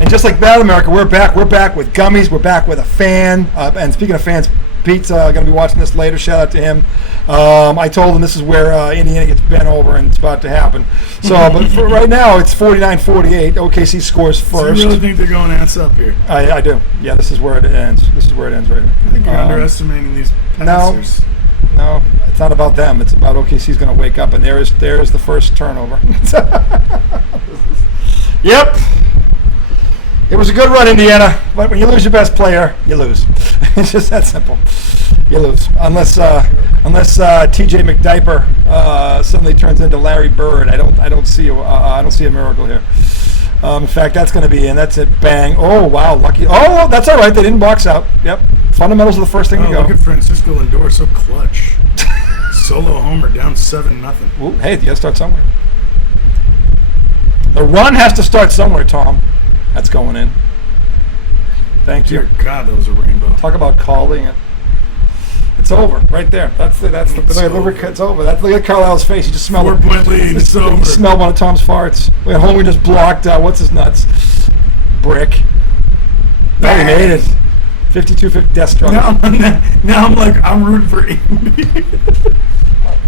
And just like Bad America, we're back. We're back with gummies. We're back with a fan. And speaking of fans, Pete's going to be watching this later. Shout out to him. I told him this is where Indiana gets bent over, and it's about to happen. So, but for right now, it's 49-48. OKC scores first. So you really think they're going ass up here? I do. Yeah, this is where it ends. This is where it ends right here. I think you're underestimating these passers. No, it's not about them. It's about OKC's going to wake up, and there's the first turnover. Yep. It was a good run, Indiana, but when you lose your best player, you lose. It's just that simple. You lose unless TJ McDiaper suddenly turns into Larry Bird. I don't see a miracle here. In fact, that's going to be in. That's it. Bang. Oh wow, lucky. Oh, that's all right. They didn't box out. Yep. Fundamentals are the first thing to go. Look at Francisco Lindor, so clutch. Solo homer, down 7-0. Hey, you got to start somewhere. The run has to start somewhere, Tom. That's going in. Thank you. Dear God, that was a rainbow. Talk about calling it. It's over right there. It's over. Look at Carlisle's face. You just smelled 4-point lead. It's over. You smelled one of Tom's farts. Look at Homer just blocked. What's his nuts? Brick. No, he made it. 52-50 death struggle. Now I'm rooting for Indy.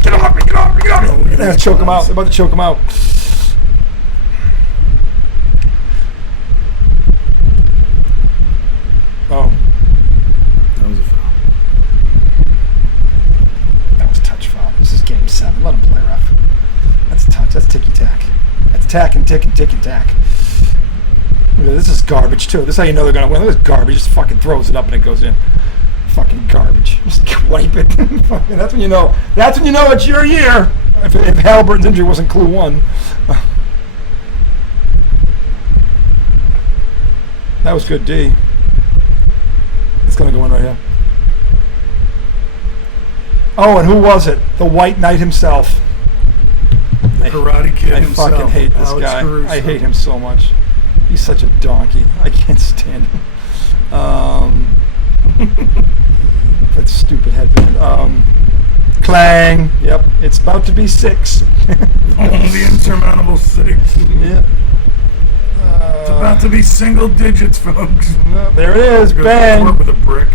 Get off me! Get off me! Get off me! They're gonna choke him out. They're about to choke him out. Oh. That was a foul. That was touch foul. This is game 7. Let him play, ref. That's touch. That's ticky-tack. That's tack and tick and tick and tack. This is garbage, too. This is how you know they're going to win. Look at this garbage. Just fucking throws it up and it goes in. Fucking garbage. Just wipe it. That's when you know. That's when you know it's your year. If Haliburton's injury wasn't clue 1. That was good D. It's going to go in right here. Oh, and who was it? The White Knight himself. The Karate Kid himself. I fucking hate this guy. Caruso. I hate him so much. He's such a donkey. I can't stand him. That stupid headband. Clang. Yep. It's about to be 6. The insurmountable 6. Yeah. It's about to be single digits, folks. There it is. Bang. Work with a brick.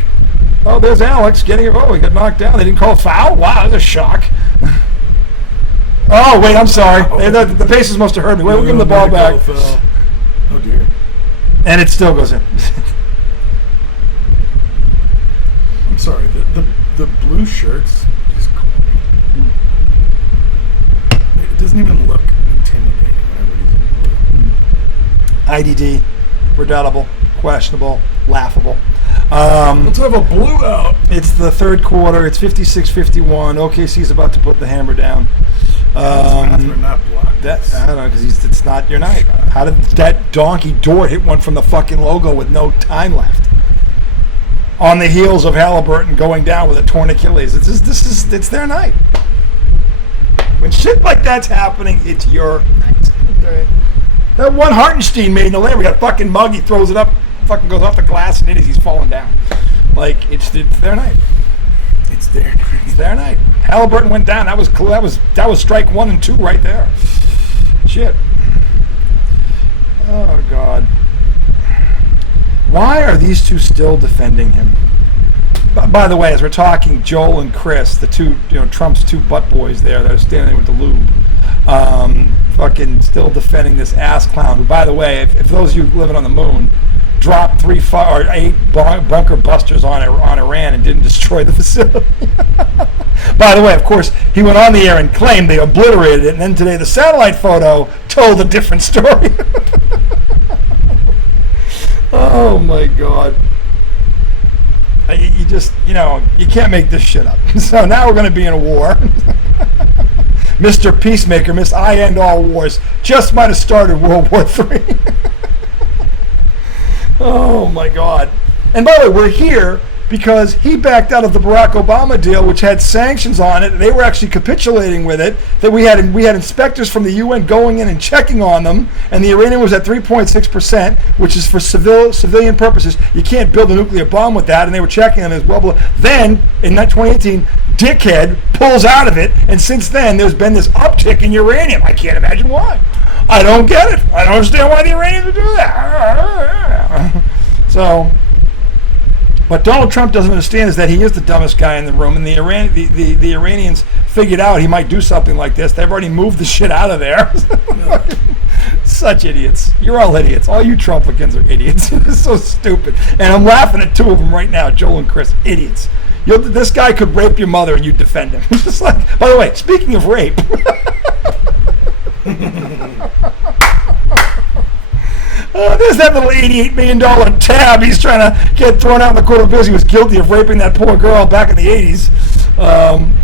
Oh, there's Alex getting it. Oh, he got knocked down. They didn't call a foul? Wow, that's a shock. Oh, wait, I'm sorry. The Pacers must have heard me. Wait, we'll give him the ball back. Oh, dear. And it still goes in. I'm sorry. The blue shirts just call me. It doesn't even look intimidating whenever he's in blue. IDD, redoubtable, questionable, laughable. Let's have a blue out. It's the third quarter. It's 56-51. OKC's about to put the hammer down. Not blocked. I don't know, because it's not your night. How did that donkey Dort hit one from the fucking logo with no time left? On the heels of Haliburton going down with a torn Achilles. It's their night. When shit like that's happening, it's your night. Okay. That one Hartenstein made in the lane. We got fucking mug. He throws it up, fucking goes off the glass, and he's falling down. Like it's their night. It's their night. It's their night. Haliburton went down. That was strike 1 and 2 right there. Shit. Oh God. Why are these two still defending him? By the way, as we're talking, Joel and Chris, the two, Trump's two butt boys there that are standing there with the lube, fucking still defending this ass clown. Who, by the way, if those of you living on the moon dropped 8 bunker busters on Iran and didn't destroy the facility. By the way, of course, he went on the air and claimed they obliterated it, and then today the satellite photo told a different story. Oh my God. You just, you can't make this shit up. So now we're going to be in a war. Mr. Peacemaker, Miss I End All Wars, just might have started World War III. Oh my God. And by the way, we're here because he backed out of the Barack Obama deal, which had sanctions on it. They were actually capitulating with it. That we had inspectors from the UN going in and checking on them, and the uranium was at 3.6%, which is for civilian purposes. You can't build a nuclear bomb with that, and they were checking them as well. Then, in 2018, dickhead pulls out of it, and since then, there's been this uptick in uranium. I can't imagine why. I don't get it. I don't understand why the Iranians would do that. So, what Donald Trump doesn't understand is that he is the dumbest guy in the room, and the Iranians figured out he might do something like this. They've already moved the shit out of there. Such idiots. You're all idiots. All you Trumplicans are idiots. It's so stupid. And I'm laughing at two of them right now, Joel and Chris. Idiots. This guy could rape your mother and you'd defend him. Just like, by the way, speaking of rape. There's that little $88 million tab he's trying to get thrown out in the court of business. He was guilty of raping that poor girl back in the 80s,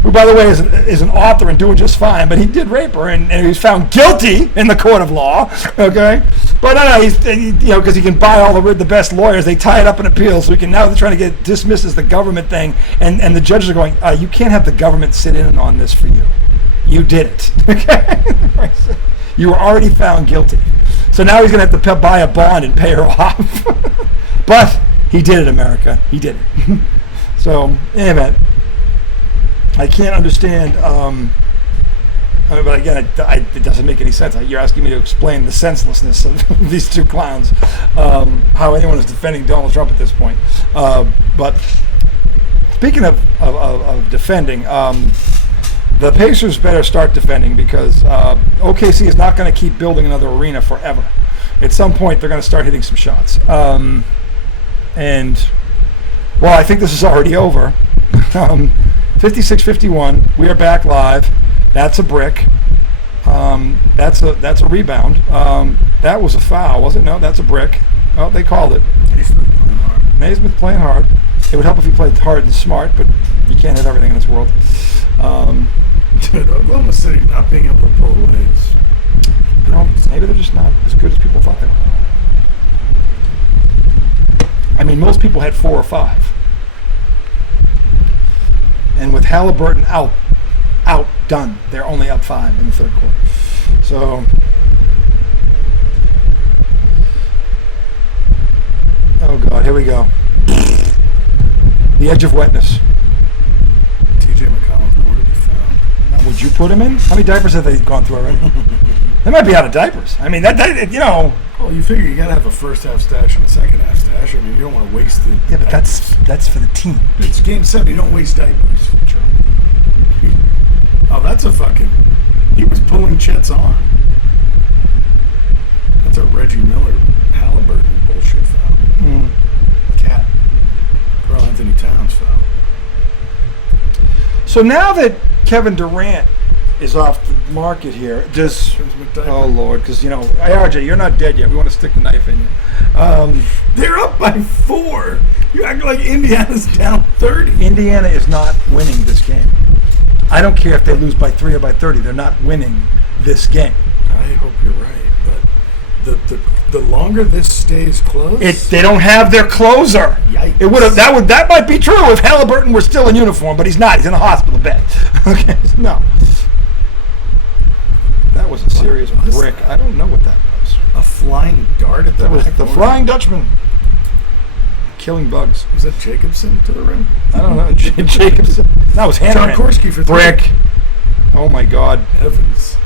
who, by the way, is an author and doing just fine, but he did rape her, and he was found guilty in the court of law, okay? But no, because he can buy all the best lawyers, they tie it up in appeals, so now they're trying to get dismissed as the government thing, and the judges are going, you can't have the government sit in on this for you. You did it, okay? You were already found guilty. So now he's going to have to buy a bond and pay her off. But he did it, America. He did it. So, in any event, I can't understand. But again, it doesn't make any sense. You're asking me to explain the senselessness of these two clowns, how anyone is defending Donald Trump at this point. But speaking of defending, the Pacers better start defending because OKC is not going to keep building another arena forever. At some point, they're going to start hitting some shots. I think this is already over. 56-51. We are back live. That's a brick. That's a rebound. That was a foul, was it? No, that's a brick. Oh, they called it. Naismith playing hard. It would help if he played hard and smart, but you can't have everything in this world. Dude, Oklahoma City not being able to pull away is... Well, maybe they're just not as good as people thought they were. I mean, most people had 4 or 5. And with Haliburton outdone, they're only up 5 in the third quarter. So... Oh, God, here we go. The edge of wetness. TJ McConnell's nowhere to be found. Would you put him in? How many diapers have they gone through already? They might be out of diapers. I mean, that you know. Well, you figure you gotta have a first half stash and a second half stash. I mean, you don't want to waste the. Yeah, but that's for the team. It's game 7. You don't waste diapers. True. Oh, that's a fucking. He was pulling Chet's arm. That's a Reggie Miller Haliburton bullshit foul. Cat. Carl Anthony Towns foul. So now that Kevin Durant is off the market here, oh Lord, because hey, RJ, you're not dead yet. We want to stick the knife in you. They're up by 4. You act like Indiana's down 30. Indiana is not winning this game. I don't care if they lose by 3 or by 30. They're not winning this game. I hope you're right, but the longer this stays close, they don't have their closer. Yikes. That might be true if Haliburton were still in uniform, but he's not. He's in a hospital bed. Okay, no. That was a serious brick. I don't know what that was. A flying dart at the That was back the door? Flying Dutchman. Killing bugs. Was that Jacobson to the rim? I don't know. Jacobson. That was John Hanneman. Korsky for 3. Brick. Oh my God. Evans.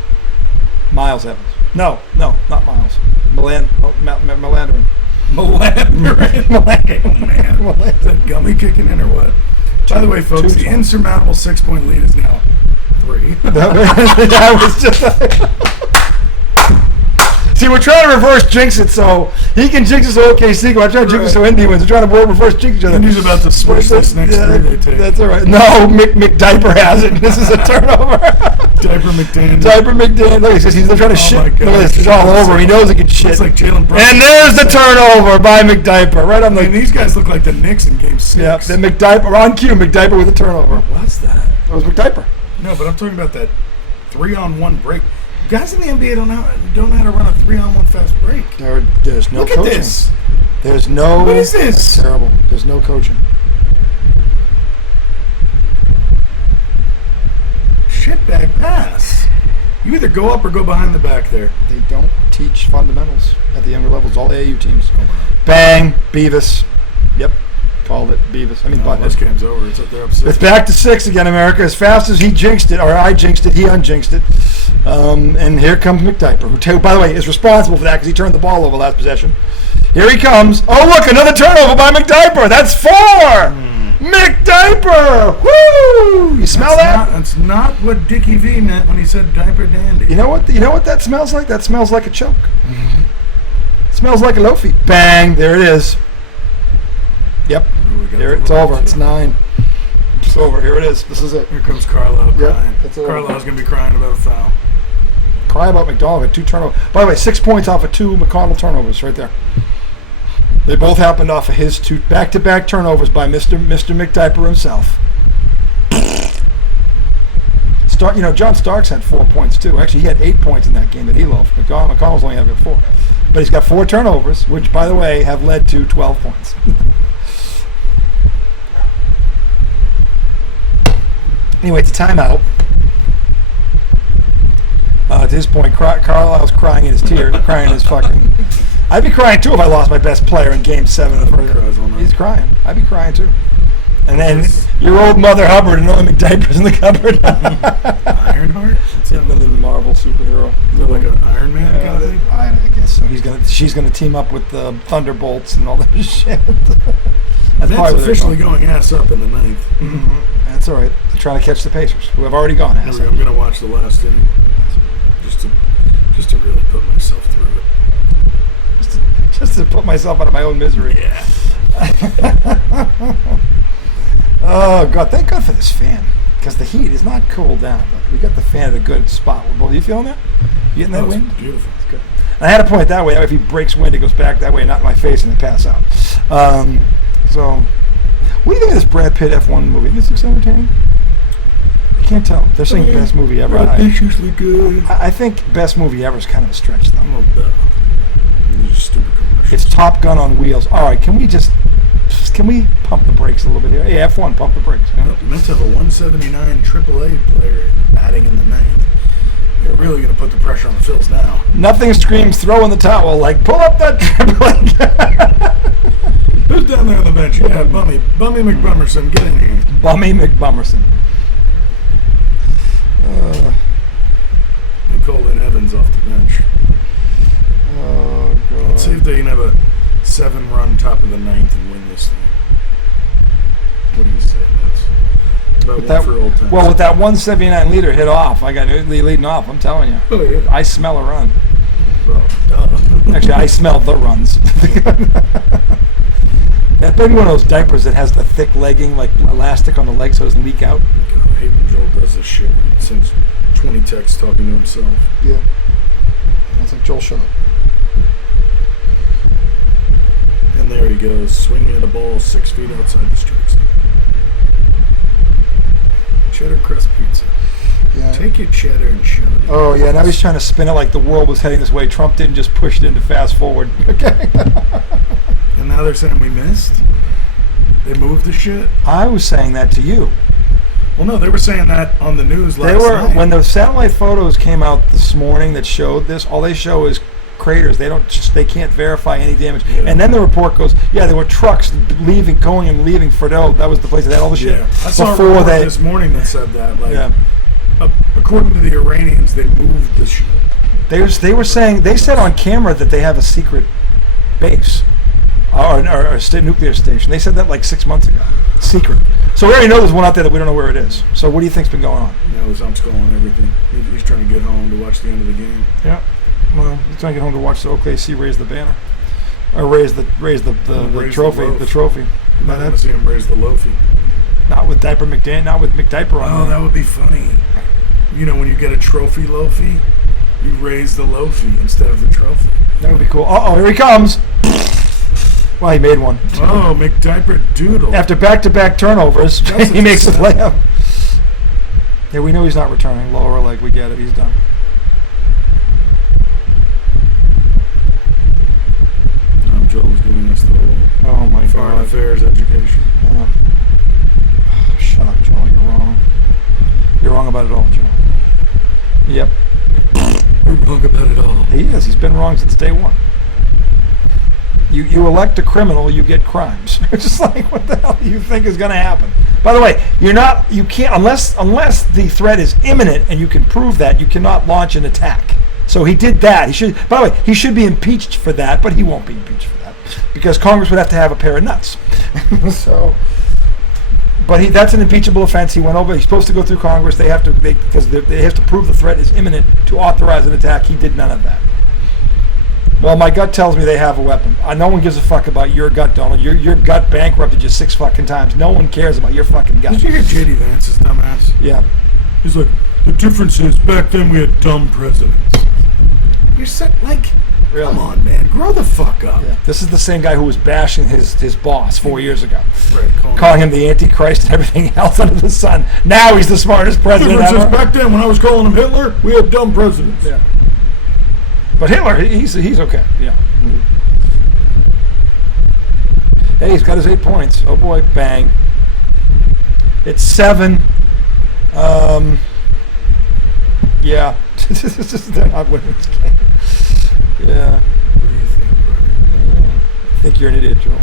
Miles Evans. No, not Miles. Melandrin. Melandrin. Oh, man. Is that gummy kicking in or what? By the way, folks, the insurmountable 6-point lead is now 3. That was just... See, we're trying to reverse jinx it so he can jinx us so OKC. I'm trying to jinx it so Indy wins. We're trying to reverse jinx each other. Indy's about to switch this next 3 they take. That's all right. No, McDiaper has it. This is a turnover. Diaper McDaniel. Look, he's trying to shit. My God. It's all over. He knows he can shit. Looks like Jalen Brunson. And there's the turnover by McDiaper. Right on the... these guys look like the Knicks in Game 6. Yeah, the McDiaper. On cue, McDiaper with a turnover. What was that? It was McDiaper. No, but I'm talking about that 3-on-1 break. Guys in the NBA don't know how to run a 3-on-1 fast break. There's no coaching. Look at this. There's no... What is this? That's terrible. There's no coaching. Shitbag pass. You either go up or go behind the back there. They don't teach fundamentals at the younger levels. All AAU teams. Bang. Beavis. Yep. Called it. Beavis. This game's over. They're up 6. It's back to 6 again, America. As fast as he jinxed it, or I jinxed it, he unjinxed it. And here comes McDiaper, who, by the way, is responsible for that because he turned the ball over last possession. Here he comes. Oh, look, another turnover by McDiaper. That's 4. McDiaper. Woo! You smell that? That's not what Dickie V meant when he said diaper dandy. You know what that smells like? That smells like a choke. Smells like a loafy. Bang! There it is. Yep. Here it's over. It's 9. It's over. Here it is. This is it. Here comes Carlisle crying. That's over. Carlisle's gonna be crying about a foul. Cry about McDonald had 2 turnovers. By the way, 6 points off of 2 McConnell turnovers right there. They both happened off of his 2 back-to-back turnovers by Mr. McDiaper himself. John Starks had 4 points too. Actually, he had 8 points in that game that he loved. McConnell's only had 4. But he's got 4 turnovers, which, by the way, have led to 12 points. Anyway, it's a timeout. At this point, Carlisle's crying in his tears, crying his fucking... I'd be crying too if I lost my best player in Game 7. He's crying. I'd be crying too. And then your old Mother Hubbard and only McDiaper's in the cupboard. Ironheart? It's another Marvel superhero. Is it like an Iron Man kind of thing? I guess so. She's gonna team up with the Thunderbolts and all that shit. That's officially going ass up in the 9th. Mm-hmm. That's all right. They're trying to catch the Pacers, who have already gone ass up. I'm gonna watch the last inning just to really put myself through it. Just to put myself out of my own misery. Yeah. Oh, God. Thank God for this fan. Because the heat is not cooled down. But we got the fan at a good spot. Are you feeling that? You getting that wind? Beautiful. It's good. And I had to point it that way. If he breaks wind, it goes back that way, not in my face, and they pass out. So, what do you think of this Brad Pitt F1 movie? This looks entertaining. I can't tell. They're saying best movie ever. It's usually good. I think best movie ever is kind of a stretch, though. Stupid commercials. It's Top Gun on wheels. All right, can we pump the brakes a little bit here? Hey, F1, pump the brakes. Well, meant to have a 179 AAA player batting in the 9th. They're really going to put the pressure on the Phils now. Nothing screams throw in the towel like pull up that AAA. Who's down there on the bench? Yeah, Bummy McBummerson, get in here. Bummy McBummerson. And Colin Evans off the bench. Oh, God. Let's see if they can have a 7-run top of the 9th and win this thing. What do you say? That's about one for old times. Well, with that 179 leader hit off, I got Italy leading off. I'm telling you. Oh, yeah. I smell a run. Well, duh. Actually, I smell the runs. That maybe one of those diapers that has the thick legging, like elastic on the leg so it doesn't leak out. God, I hate when Joel does this shit. He sends 20 texts talking to himself. Yeah. That's like Joel, shut up. And there he goes, swinging at a ball 6 feet outside the strike zone. Cheddar crust pizza. Yeah. Take your cheddar and shove it in. Oh, yeah, now he's trying to spin it like the world was heading this way. Trump didn't just push it into fast forward. Okay. And now they're saying we missed? They moved the shit? I was saying that to you. Well, no, they were saying that on the news last night. When the satellite photos came out this morning that showed this, all they show is craters. They can't verify any damage. Yeah. And then the report goes, yeah, there were trucks going and leaving Friedel. That was the place that had all the shit. Yeah, I saw a report this morning that said that. Like, yeah. According to the Iranians, they moved the shit. They were saying, they said on camera that they have a secret base or a nuclear station. They said that like 6 months ago. Secret. So we already know there's one out there that we don't know where it is. So what do you think's been going on? You know, his ump's calling everything. He's trying to get home to watch the end of the game. Yeah. Well, he's trying to get home to watch the OKC raise the banner. Or raise the trophy. The trophy. I want to see him raise the loafy. Not with McDiaper on. Oh, that would be funny. You know, when you get a trophy loafy, you raise the loafy instead of the trophy. That would be cool. Uh-oh, here he comes. Well, he made one. Oh, McDiaper doodle. After back-to-back turnovers, he makes a layup. Yeah, we know he's not returning. Lower leg, we get it. He's done. Joel's giving us the whole foreign affairs education. Shut up, Joel. You're wrong. You're wrong about it all, Joel. Yep. You're wrong about it all. He is. He's been wrong since day one. You elect a criminal, you get crimes. It's just like, what the hell do you think is going to happen? By the way, you can't unless the threat is imminent and you can prove that, you cannot launch an attack. So he did that. By the way, he should be impeached for that, but he won't be impeached for that because Congress would have to have a pair of nuts. So, but that's an impeachable offense. He went over. He's supposed to go through Congress. They have to prove the threat is imminent to authorize an attack. He did none of that. Well, my gut tells me they have a weapon. No one gives a fuck about your gut, Donald. Your gut bankrupted you 6 fucking times. No one cares about your fucking gut. Did you hear J.D. Vance's dumbass? Yeah. He's like, the difference is back then we had dumb presidents. You're really? Come on, man. Grow the fuck up. Yeah. This is the same guy who was bashing his boss 4 years ago. Right, calling him the Antichrist and everything else under the sun. Now he's the smartest president ever. Back then, when I was calling him Hitler, we had dumb presidents. Yeah. But Hitler, he's okay. Yeah. Mm-hmm. Hey, he's got his 8 points. Oh boy, bang. It's 7. Yeah. They're not winning this game. Yeah. What do you think, brother? I think you're an idiot, Joel.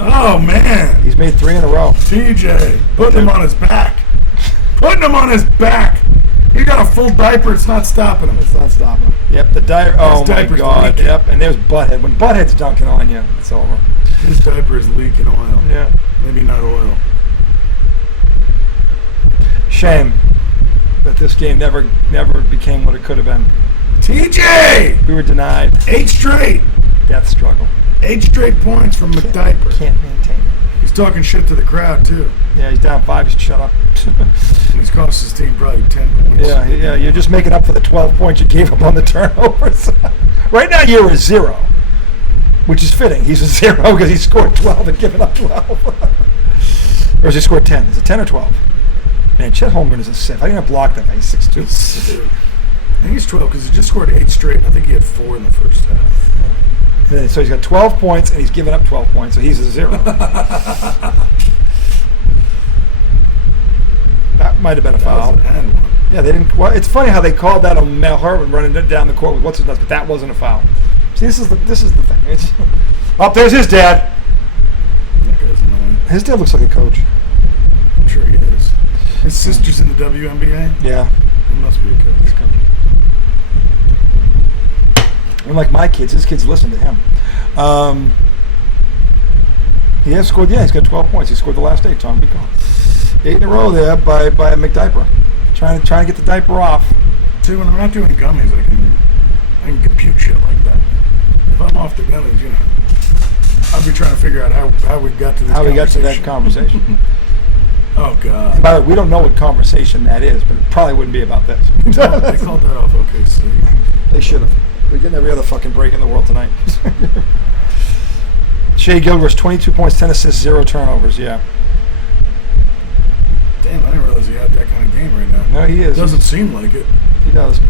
Oh, man. He's made 3 in a row. TJ, putting him on his back. Putting him on his back. He got a full diaper. It's not stopping him. It's not stopping him. Yep, the diaper. Oh, my God. Leaking. Yep, and there's Butthead. When Butthead's dunking on you, it's over. His diaper is leaking oil. Yeah. Maybe not oil. Shame that this game never became what it could have been. TJ! We were denied. 8 straight. Death struggle. 8 straight points from McDiaper. Can't maintain it. He's talking shit to the crowd, too. Yeah, he's down 5. He should shut up. He's cost his team probably 10 points. Yeah, you're just making up for the 12 points you gave up on the turnovers. Right now, you're a 0, which is fitting. He's a 0 because he scored 12 and given up 12. Or has he scored 10? Is it 10 or 12? Man, Chet Holmgren is a 6. I didn't block that guy. He's 6'2". I think he's 12 because he just scored 8 straight. I think he had 4 in the first half. And so he's got 12 points and he's given up 12 points, so he's a 0. That might have been a foul. Yeah, they didn't. Well, it's funny how they called that on Mel Hartman running down the court with what's his nuts, but that wasn't a foul. See, this is the thing. There's his dad. That guy's annoying. His dad looks like a coach. I'm sure he is. His sister's in the WNBA. Yeah, He must be a coach. Unlike my kids, his kids listen to him. He has scored. Yeah, he's got 12 points. He scored the last 8. Tom, be gone. 8 in a row there by McDiaper. Trying to get the diaper off. See, when I'm not doing gummies, I can compute shit like that. If I'm off the gummies, I'll be trying to figure out how we got to this. How we got to that conversation. Oh God. By the way, we don't know what conversation that is, but it probably wouldn't be about this. They called that off OKC. They should have. We're getting every other fucking break in the world tonight. Shea Gilchrist, 22 points, 10 assists, 0 turnovers. Yeah. Damn, I didn't realize he had that kind of game right now. No, he is. Doesn't seem like it. He does.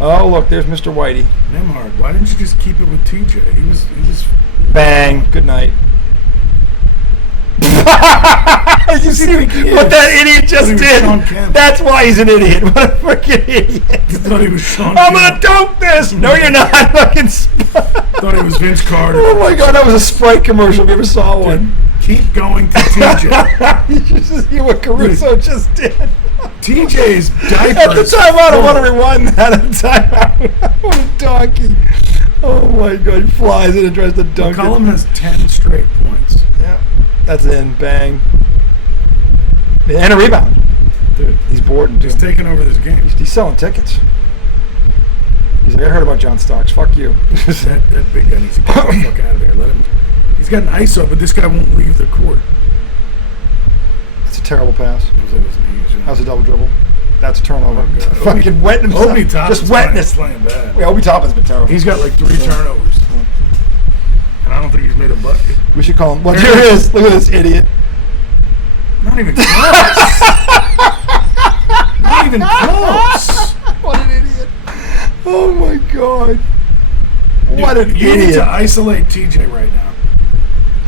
Oh, look, there's Mr. Whitey. Nemhard, why didn't you just keep it with TJ? He was. Bang. Good night. You see what that idiot just did? That's why he's an idiot. What a freaking idiot. You thought he was Sean I'm going to dunk this. No, you're not. Fucking thought he was Vince Carter. Oh, my God. That was a Sprite commercial. If you ever saw one. Keep going to TJ. You should see what Caruso just did. TJ's diaper. At the timeout, I want to rewind that at the timeout. What a donkey. Oh, my God. He flies in and tries to dunk McCollum has 10 straight points. Yeah. That's in. Bang. And a rebound. Dude, he's bored. He's taking over this game. He's selling tickets. He's like, I heard about John Starks. Fuck you. that big guy needs to get the fuck out of there. Let him. He's got an ISO, but this guy won't leave the court. That's a terrible pass. That was a double dribble. That's a turnover. Oh, fucking wetting himself. Obi Toppin's just wetness. Playing bad. Yeah, Obi Toppin's been terrible. He's got like 3 turnovers. And I don't think he's made a bucket. We should call him. Well, here he is. Look at this idiot. Not even close. Not even close. What an idiot. Oh, my God. What an idiot. You need to isolate TJ right now.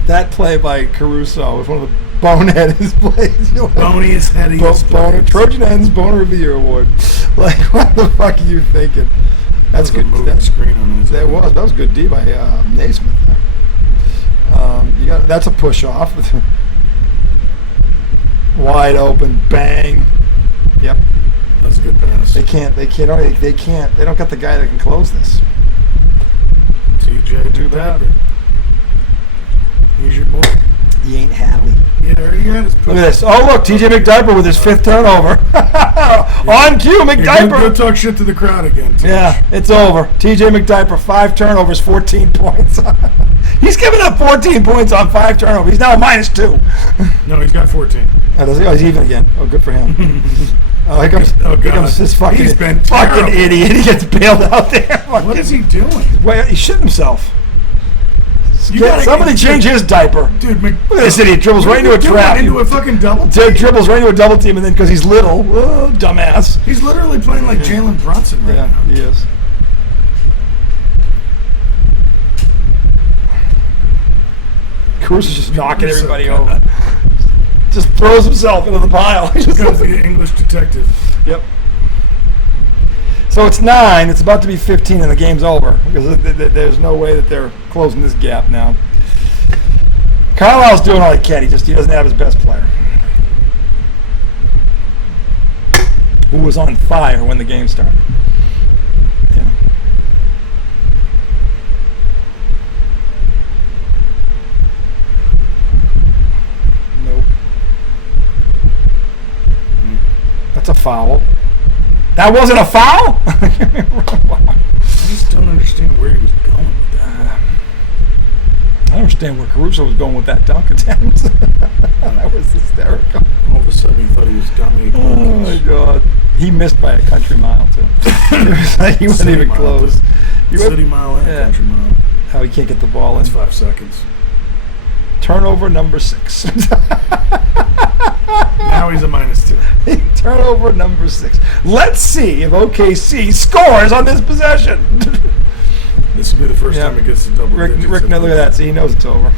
That play by Caruso was one of the boneheadest plays. Boniest, headiest plays. Trojan Ends Boner of the Year Award. Like, what the fuck are you thinking? That's good. Screen on that was good D by Naismith. That's a push off. Wide open, bang. Yep. That's a good pass. They don't got the guy that can close this. TJ, Too bad. He's your boy. He ain't Hadley. Yeah, there he is. Look at this. Oh, look, TJ McDiaper with his 5th turnover. On cue, McDiaper. Go talk shit to the crowd again. Tish. Yeah, it's over. TJ McDiaper, 5 turnovers, 14 points. He's giving up 14 points on 5 turnovers. He's now -2. No, he's got 14. Oh, does he? Oh, he's even again. Oh, good for him. Here comes this fucking idiot. He gets bailed out there. What is he doing? Wait, he shit himself. Somebody dude, change his diaper. Dude, look at this idiot. Dribbles right into a trap. Into a fucking double team. Dribbles right into a double team, and then because he's little, dumbass. He's literally playing like Jalen Brunson right now. He is. Cruz is just knocking everybody over. Just throws himself into the pile. He just goes the English detective. Yep. So it's 9. It's about to be 15, and the game's over because there's no way that they're closing this gap now. Carlisle's doing all he can. He doesn't have his best player, who was on fire when the game started. Yeah. Nope. That's a foul. That wasn't a foul? I just don't understand where he was going with that. I don't understand where Caruso was going with that dunk attempt. That was hysterical. All of a sudden, he thought he was dominating. Oh my God! He missed by a country mile too. He wasn't even close. City mile and country mile. How he can't get the ball That's in. 5 seconds. Turnover number 6. Now he's a -2. Turnover number 6. Let's see if OKC scores on this possession. This will be the first time it gets to double digits. Rick, now look at that. See, he knows it's over.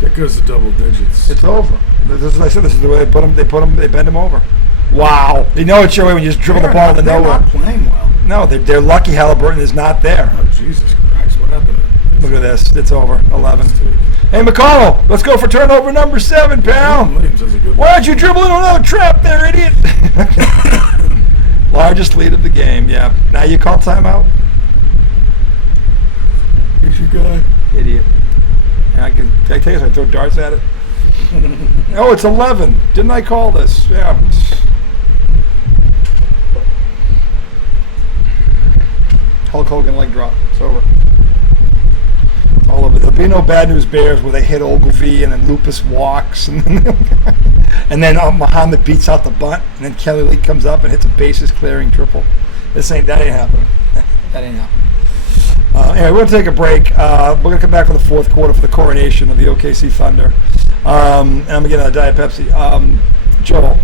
That goes to double digits. It's over. This is, I said, this is the way they put him. They bend him over. Wow. You know it's your way when you just dribble the ball into nowhere. They're not playing well. No, they're lucky Haliburton is not there. Oh, Jesus Christ. What happened? Look at this. It's over. 11. Hey, McConnell, let's go for turnover number 7, pal. Williams has a good Why don't you dribble into another trap there, idiot? Largest lead of the game, yeah. Now you call timeout? Here's your guy. Idiot. Yeah, can I tell you so I throw darts at it? Oh, it's 11. Didn't I call this? Yeah. Hulk Hogan leg drop. It's over. It's all over. There'll be no bad news Bears where they hit Ogilvy and then Lupus walks and then Muhammad beats out the bunt and then Kelly Lee comes up and hits a bases clearing triple. That ain't happening. That ain't happening. Anyway, we're going to take a break. We're going to come back for the 4th quarter for the coronation of the OKC Thunder. And I'm going to get another Diet Pepsi. Joel,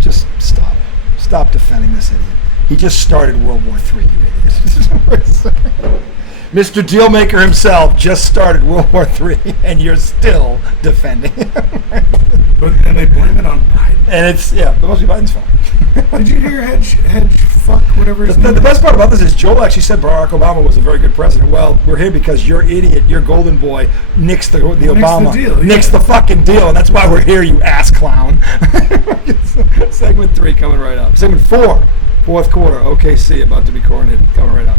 just stop. Stop defending this idiot. He just started World War III, you idiot. Mr. Dealmaker himself just started World War III, and you're still defending him. And they blame it on Biden. And it must be Biden's fault. Did you hear hedge fuck whatever his name The best part about this is Joel actually said Barack Obama was a very good president. Well, we're here because your idiot, your golden boy, nixed the Obama. The deal, nixed the fucking deal, and that's why we're here, you ass clown. Segment 3 coming right up. Segment 4, 4th quarter, OKC about to be coronated, coming right up.